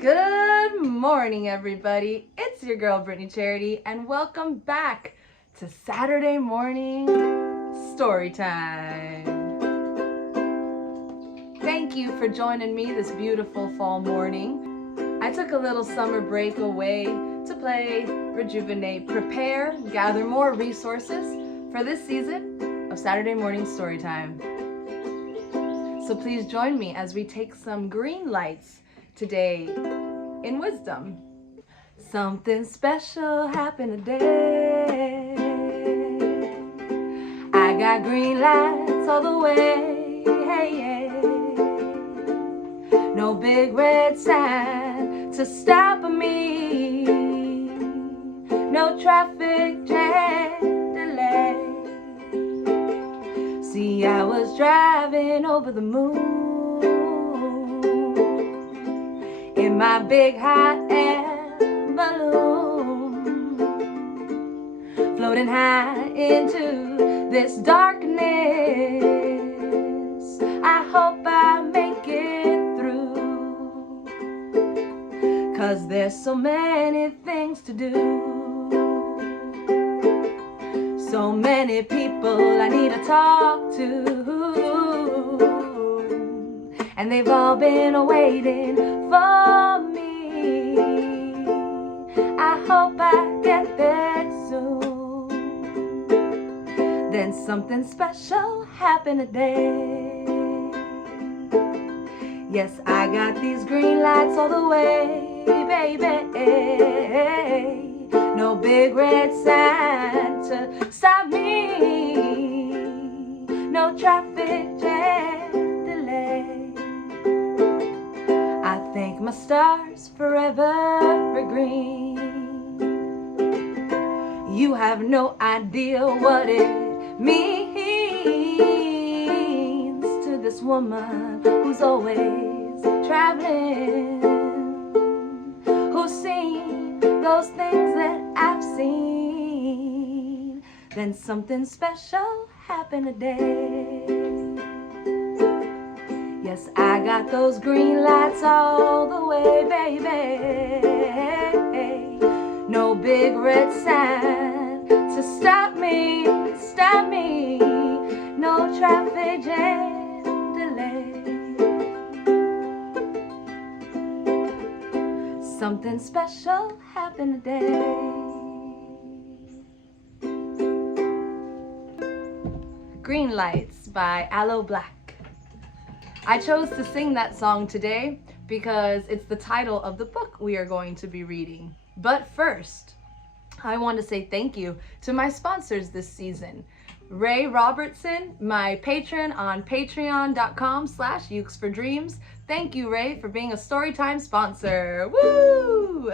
Good morning, everybody. It's your girl, Brittny Charity, and welcome back to Saturday morning Storytime. Thank you for joining me this beautiful fall morning. I took a little summer break away to play, rejuvenate, prepare, gather more resources for this season of Saturday morning Storytime. So please join me as we take some green lights today in wisdom. Something special happened today. I got green lights all the way. Hey, hey. No big red sign to stop me. No traffic jam delay. See, I was driving over the moon in my big hot air balloon, floating high into this darkness. I hope I make it through, 'cause there's so many things to do. So many people I need to talk to, and they've all been waiting for me. I hope I get there soon. Then something special happened today. Yes, I got these green lights all the way, baby. No big red sign to stop me. No traffic jam delay. I thank my stars forever green. You have no idea what it means to this woman who's always traveling, who's seen those things that I've seen. Then something special happened today. Yes, I got those green lights all the way, baby. No big red sign to stop me, stop me. No traffic jam delay. Something special happened today. Green Lights by Aloe, Blacc. I chose to sing that song today because it's the title of the book we are going to be reading. But first, I want to say thank you to my sponsors this season. Ray Robertson, my patron on patreon.com/ukesfordreams. Thank you, Ray, for being a Storytime sponsor. Woo!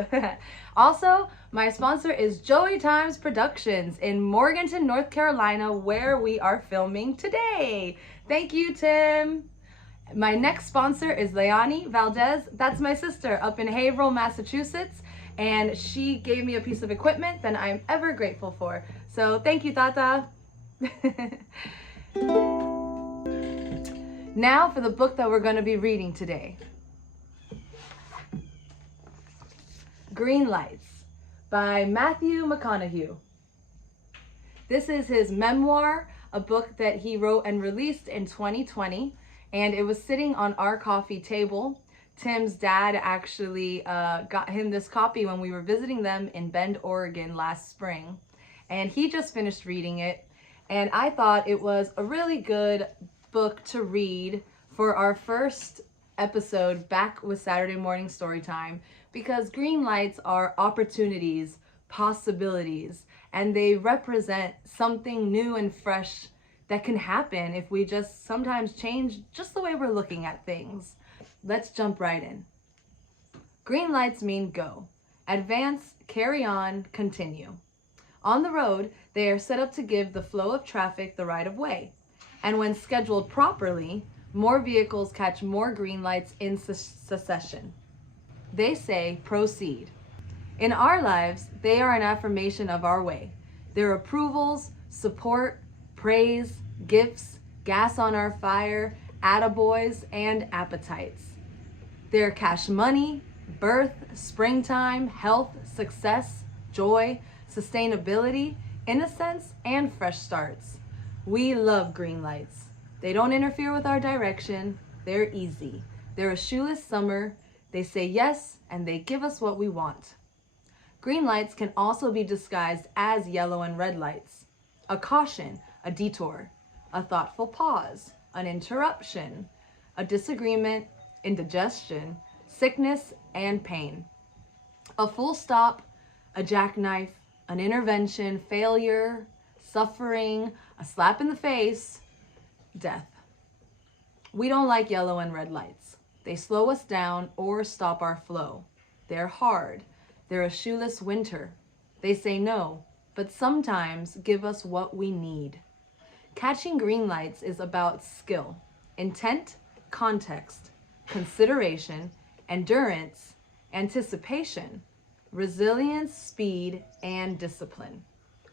Also, my sponsor is Joey Times Productions in Morganton, North Carolina, where we are filming today. Thank you, Tim. My next sponsor is Leonie Valdez. That's my sister up in Haverhill, Massachusetts, and she gave me a piece of equipment that I'm ever grateful for. So thank you, Tata. Now for the book that we're going to be reading today. Green Lights by Matthew McConaughey. This is his memoir, a book that he wrote and released in 2020, and it was sitting on our coffee table. Tim's dad actually got him this copy when we were visiting them in Bend, Oregon last spring, and he just finished reading it. And I thought it was a really good book to read for our first episode back with Saturday morning Storytime, because green lights are opportunities, possibilities, and they represent something new and fresh that can happen if we just sometimes change just the way we're looking at things. Let's jump right in. Green lights mean go. Advance, carry on, continue. On the road, they are set up to give the flow of traffic the right of way. And when scheduled properly, more vehicles catch more green lights in succession. They say, proceed. In our lives, they are an affirmation of our way. They're approvals, support, praise, gifts, gas on our fire, attaboys, and appetites. They're cash money, birth, springtime, health, success, joy, sustainability, innocence, and fresh starts. We love green lights. They don't interfere with our direction. They're easy. They're a shoeless summer. They say yes, and they give us what we want. Green lights can also be disguised as yellow and red lights. A caution, a detour, a thoughtful pause, an interruption, a disagreement, indigestion, sickness, and pain. A full stop, a jackknife, an intervention, failure, suffering, a slap in the face, death. We don't like yellow and red lights. They slow us down or stop our flow. They're hard. They're a shoeless winter. They say no, but sometimes give us what we need. Catching green lights is about skill, intent, context, consideration, endurance, anticipation, resilience, speed, and discipline.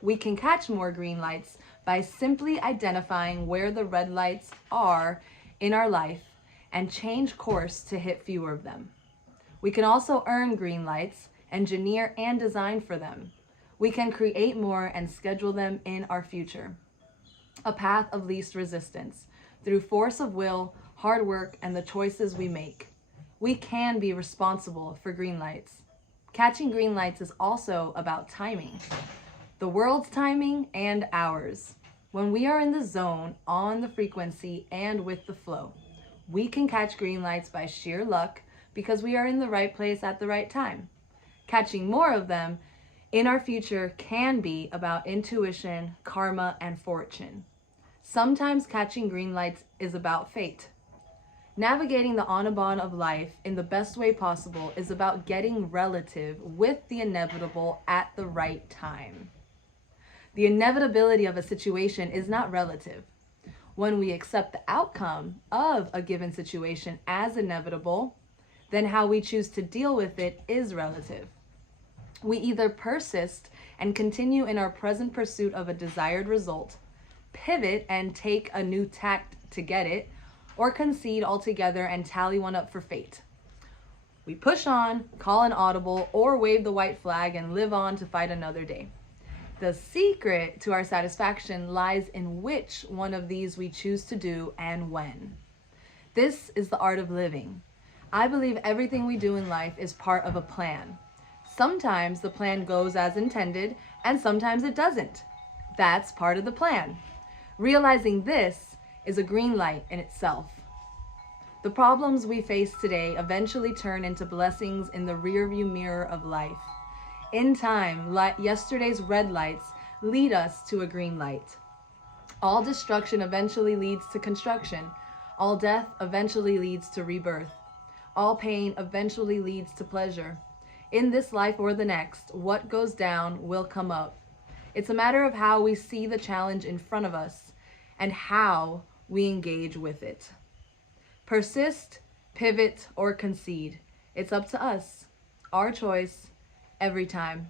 We can catch more green lights by simply identifying where the red lights are in our life and change course to hit fewer of them. We can also earn green lights, engineer and design for them. We can create more and schedule them in our future. A path of least resistance through force of will, hard work, and the choices we make. We can be responsible for green lights. Catching green lights is also about timing. The world's timing and ours. When we are in the zone, on the frequency, and with the flow, we can catch green lights by sheer luck because we are in the right place at the right time. Catching more of them in our future can be about intuition, karma, and fortune. Sometimes catching green lights is about fate. Navigating the Audubon of life in the best way possible is about getting relative with the inevitable at the right time. The inevitability of a situation is not relative. When we accept the outcome of a given situation as inevitable, then how we choose to deal with it is relative. We either persist and continue in our present pursuit of a desired result, pivot and take a new tact to get it, or concede altogether and tally one up for fate. We push on, call an audible, or wave the white flag and live on to fight another day. The secret to our satisfaction lies in which one of these we choose to do and when. This is the art of living. I believe everything we do in life is part of a plan. Sometimes the plan goes as intended, and sometimes it doesn't. That's part of the plan. Realizing this is a green light in itself. The problems we face today eventually turn into blessings in the rearview mirror of life. In time, yesterday's red lights lead us to a green light. All destruction eventually leads to construction. All death eventually leads to rebirth. All pain eventually leads to pleasure. In this life or the next, what goes down will come up. It's a matter of how we see the challenge in front of us and how we engage with it. Persist, pivot, or concede. It's up to us. Our choice, every time.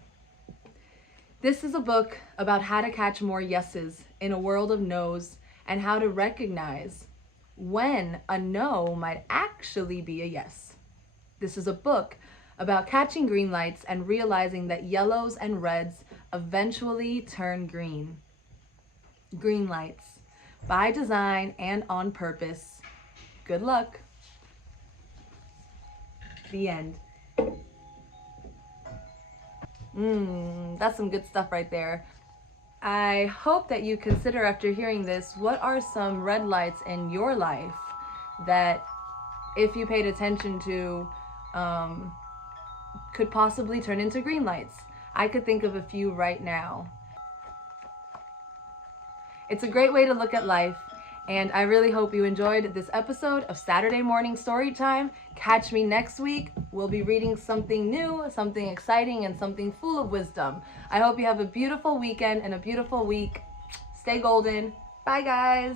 This is a book about how to catch more yeses in a world of no's and how to recognize when a no might actually be a yes. This is a book about catching green lights and realizing that yellows and reds eventually turn green. Green lights, by design and on purpose. Good luck. The end. That's some good stuff right there. I hope that you consider after hearing this, what are some red lights in your life that if you paid attention to, could possibly turn into green lights? I could think of a few right now. It's a great way to look at life, and I really hope you enjoyed this episode of Saturday Morning Storytime. Catch me next week. We'll be reading something new, something exciting, and something full of wisdom. I hope you have a beautiful weekend and a beautiful week. Stay golden. Bye, guys.